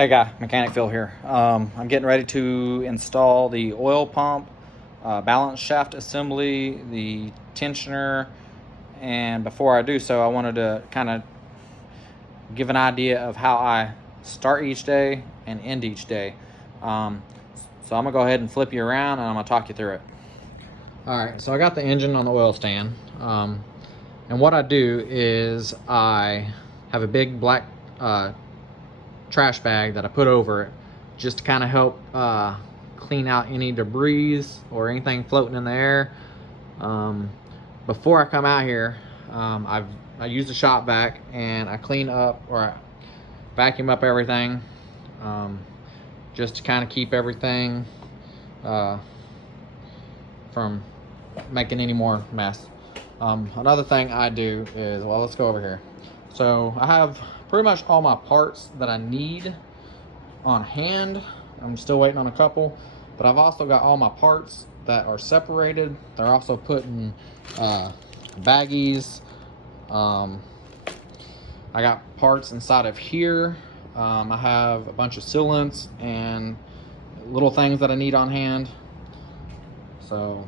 Hey guy, Mechanic Phil here. I'm getting ready to install the oil pump, balance shaft assembly, the tensioner, and before I do so, I wanted to kind of give an idea of how I start each day and end each day. So I'm gonna go ahead and flip you around and I'm gonna talk you through it. Alright, so I got the engine on the oil stand, and what I do is I have a big black trash bag that I put over it just to kind of help clean out any debris or anything floating in the air. Before I come out here, I use the shop vac and I clean up, or I vacuum up everything, just to kind of keep everything from making any more mess. Another thing I do is, well, let's go over here. So I have pretty much all my parts that I need on hand. I'm still waiting on a couple, but I've also got all my parts that are separated. They're also put in baggies. I got parts inside of here. I have a bunch of sealants and little things that I need on hand. So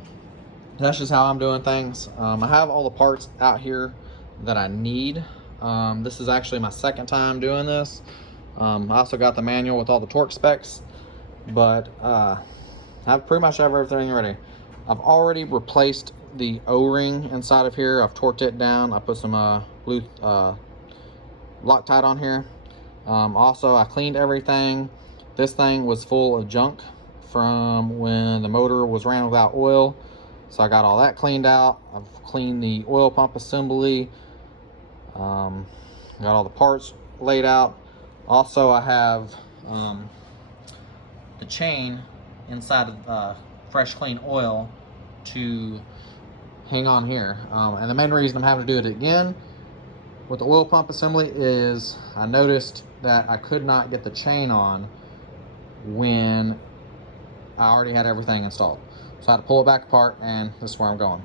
that's just how I'm doing things. I have all the parts out here that I need. This is actually my second time doing this. I also got the manual with all the torque specs, but I have pretty much everything ready. I've already replaced the O-ring inside of here. I've torqued it down. I put some blue Loctite on here. Also, I cleaned everything. This thing was full of junk from when the motor was ran without oil, so I got all that cleaned out. I've cleaned the oil pump assembly. Got all the parts laid out. Also, I have the chain inside of fresh clean oil to hang on here, and the main reason I'm having to do it again with the oil pump assembly is I noticed that I could not get the chain on when I already had everything installed, so I had to pull it back apart, and this is where I'm going.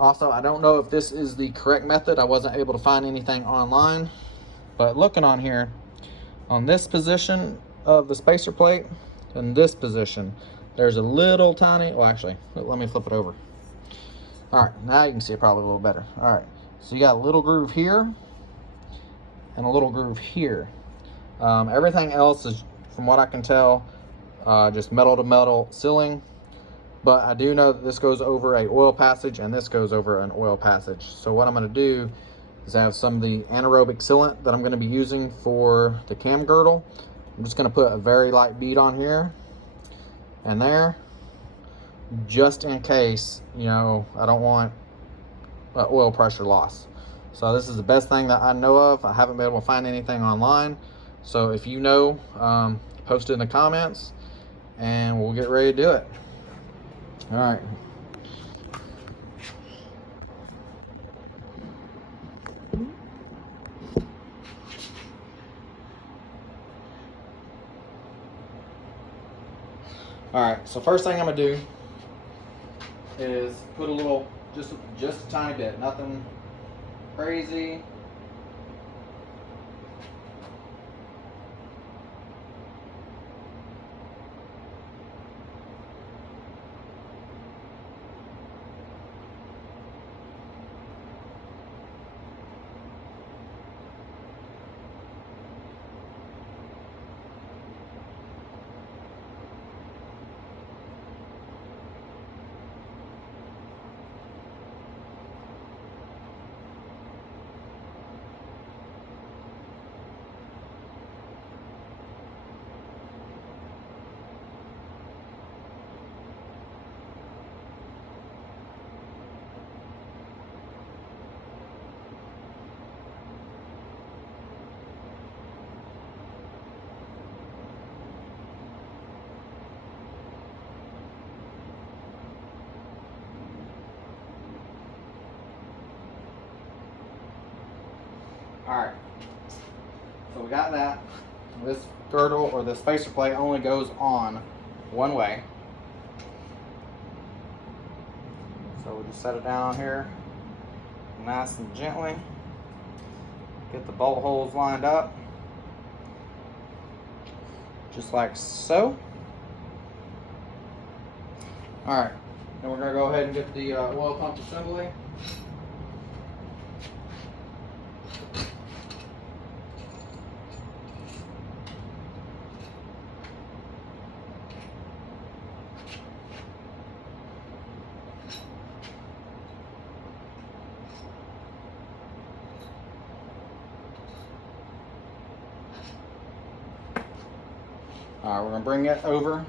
Also, I don't know if this is the correct method. I wasn't able to find anything online, but looking on here, on this position of the spacer plate and this position, there's a little tiny, well actually, let me flip it over. All right, now you can see it probably a little better. All right, so you got a little groove here and a little groove here. Everything else is, from what I can tell, just metal to metal sealing. But I do know that this goes over a oil passage and this goes over an oil passage. So what I'm going to do is I have some of the anaerobic sealant that I'm going to be using for the cam girdle. I'm just going to put a very light bead on here and there, just in case, you know, I don't want oil pressure loss. So this is the best thing that I know of. I haven't been able to find anything online. So if you know, post it in the comments and we'll get ready to do it. All right. All right, so first thing I'm gonna do is put a little, just a tiny bit, nothing crazy. All right, so we got that. This girdle, or the spacer plate, only goes on one way. So we just set it down here nice and gently. Get the bolt holes lined up. just like so. All right, then we're gonna go ahead and get the oil pump assembly. All right, we're gonna bring it over.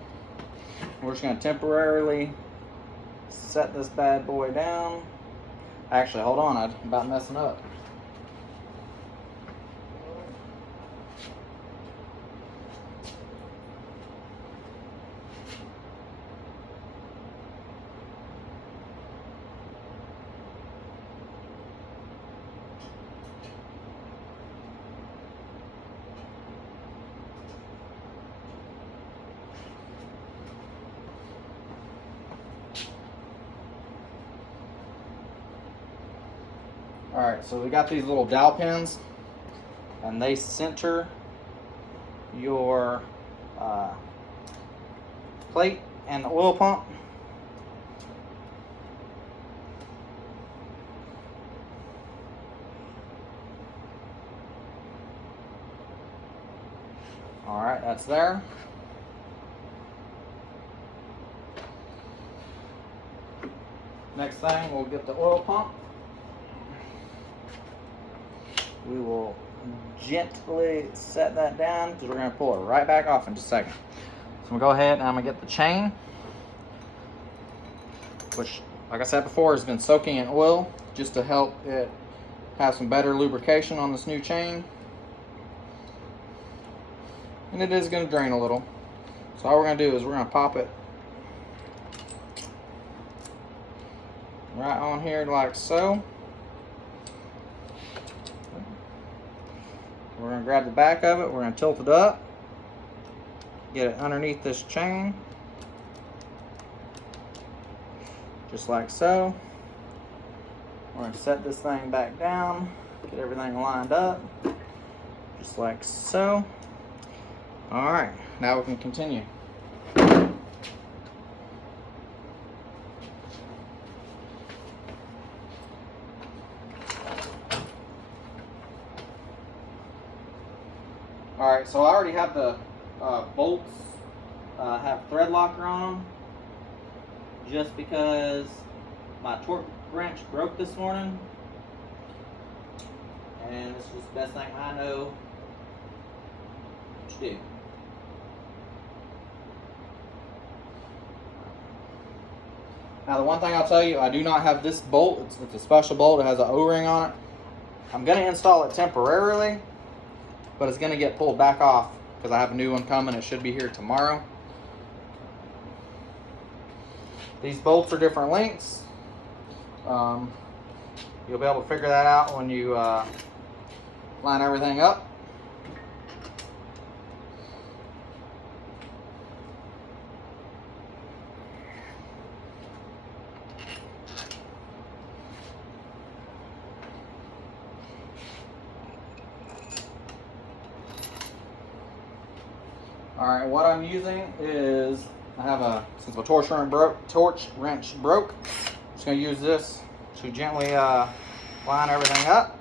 We're just gonna temporarily set this bad boy down. Actually, hold on, I'm about messing up. All right, so we got these little dowel pins, and they center your plate and the oil pump. All right, that's there. Next thing, we'll get the oil pump. We will gently set that down because we're going to pull it right back off in just a second. So I'm going to go ahead and I'm going to get the chain, which, like I said before, has been soaking in oil just to help it have some better lubrication on this new chain. And it is going to drain a little. So all we're going to do is we're going to pop it right on here like so. We're going to grab the back of it, we're going to tilt it up, get it underneath this chain, just like so. We're going to set this thing back down, get everything lined up, just like so. Alright, now we can continue. Alright, so I already have the bolts have thread locker on them, just because my torque wrench broke this morning, and this was the best thing I know to do. Now the one thing I'll tell you, I do not have this bolt. It's a special bolt. It has an O-ring on it. I'm going to install it temporarily, but it's going to get pulled back off because I have a new one coming. It should be here tomorrow. These bolts are different lengths. You'll be able to figure that out when you line everything up. Alright, what I'm using is, I have since my torch wrench broke, I'm just going to use this to gently line everything up.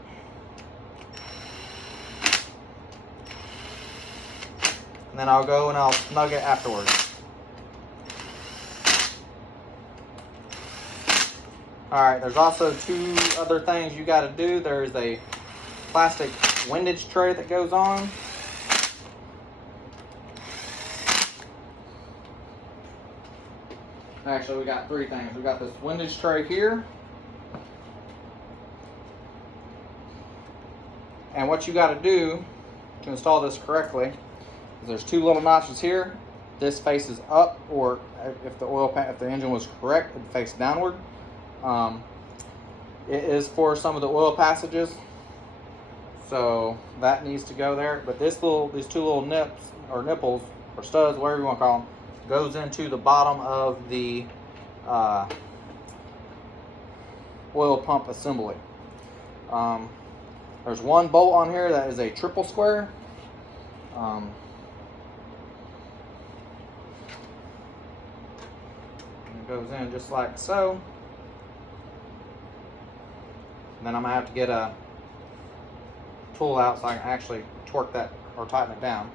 And then I'll go and I'll snug it afterwards. Alright, there's also two other things you got to do. There's a plastic windage tray that goes on. Actually, we got three things. We got this windage tray here. And what you got to do to install this correctly is there's two little notches here. This faces up, or if the engine was correct, it faced downward. It is for some of the oil passages, so that needs to go there. But these two little nipples or studs, whatever you want to call them, goes into the bottom of the oil pump assembly. There's one bolt on here that is a triple square. goes in just like so. And then I'm gonna have to get a tool out so I can actually torque that or tighten it down.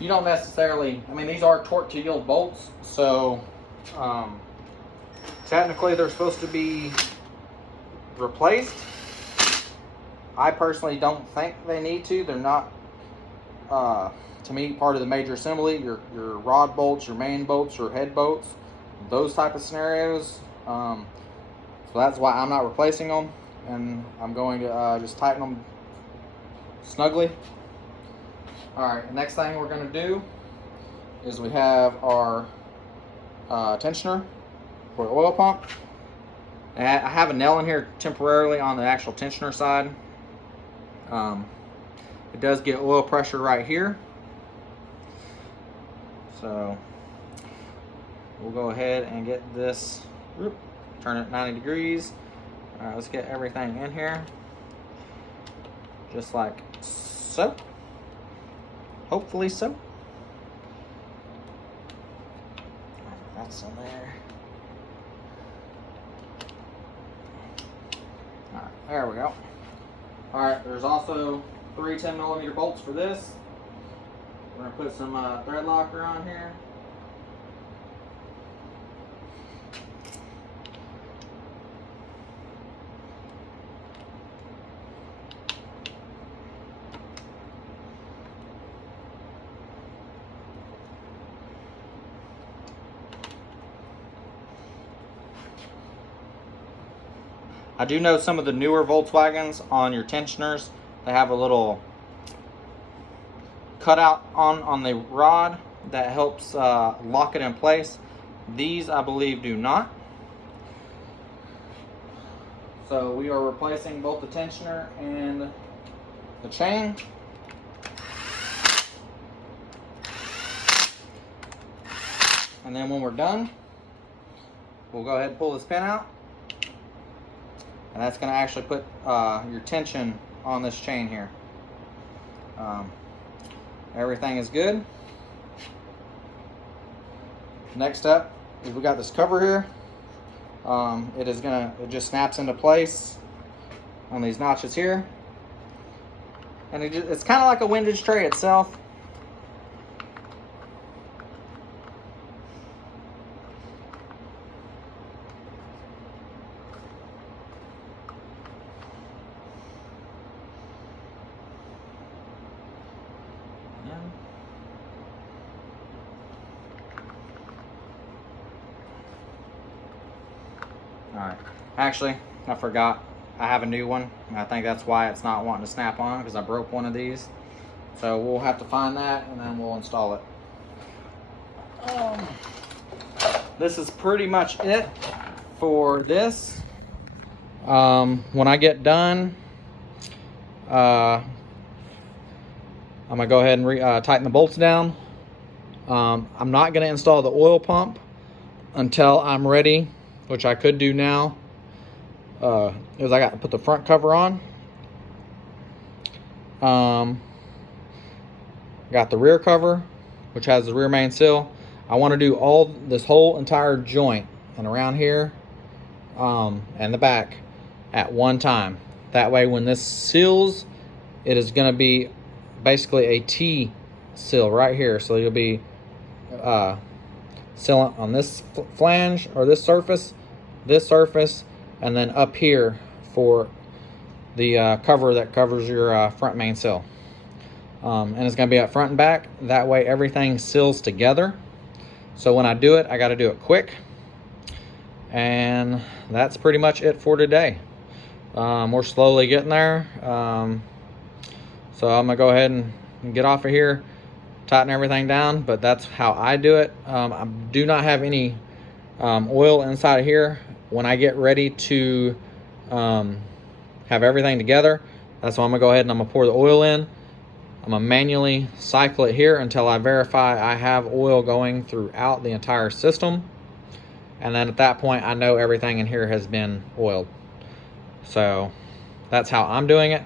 You don't necessarily, I mean, these are torque to yield bolts, so technically they're supposed to be replaced. I personally don't think they need to. They're not, to me, part of the major assembly. Your rod bolts, your main bolts, your head bolts, those type of scenarios. So that's why I'm not replacing them, and I'm going to just tighten them snugly. Alright, the next thing we're going to do is we have our tensioner for the oil pump. And I have a nail in here temporarily on the actual tensioner side. It does get oil pressure right here. So we'll go ahead and get this, turn it 90 degrees. Alright, let's get everything in here. Just like so. Hopefully so. That's in there. Alright, there we go. Alright, there's also 3 10mm bolts for this. We're going to put some thread locker on here. I do know some of the newer Volkswagens on your tensioners, they have a little cutout on the rod that helps lock it in place. These, I believe, do not. So we are replacing both the tensioner and the chain. And then when we're done, we'll go ahead and pull this pin out. And that's going to actually put your tension on this chain here. Everything is good. Next up is we got this cover here. It just snaps into place on these notches here. And it's kind of like a windage tray itself. Alright, actually, I forgot. I have a new one. I think that's why it's not wanting to snap on, because I broke one of these. So we'll have to find that and then we'll install it. This is pretty much it for this. When I get done, I'm gonna go ahead and tighten the bolts down. I'm not gonna install the oil pump until I'm ready, which I could do now. Is I got to put the front cover on. Got the rear cover, which has the rear main seal. I want to do this whole entire joint and around here and the back at one time. That way when this seals, it is going to be basically a T seal right here. So you'll be sealant on this flange or this surface, and then up here for the cover that covers your front main seal. And it's going to be up front and back. That way everything seals together. So when I do it, I got to do it quick. And that's pretty much it for today. We're slowly getting there. So I'm going to go ahead and get off of here, tighten everything down, but that's how I do it. I do not have any oil inside of here. When I get ready to have everything together, that's when I'm going to go ahead and I'm going to pour the oil in. I'm going to manually cycle it here until I verify I have oil going throughout the entire system. And then at that point, I know everything in here has been oiled. So that's how I'm doing it.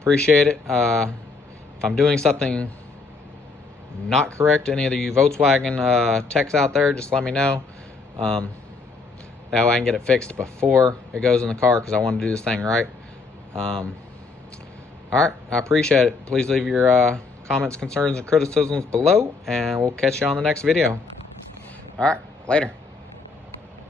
Appreciate it. If I'm doing something not correct, any of you Volkswagen techs out there, just let me know. That way I can get it fixed before it goes in the car, because I want to do this thing right. All right, I appreciate it. Please leave your comments, concerns, and criticisms below, and we'll catch you on the next video. All right, later.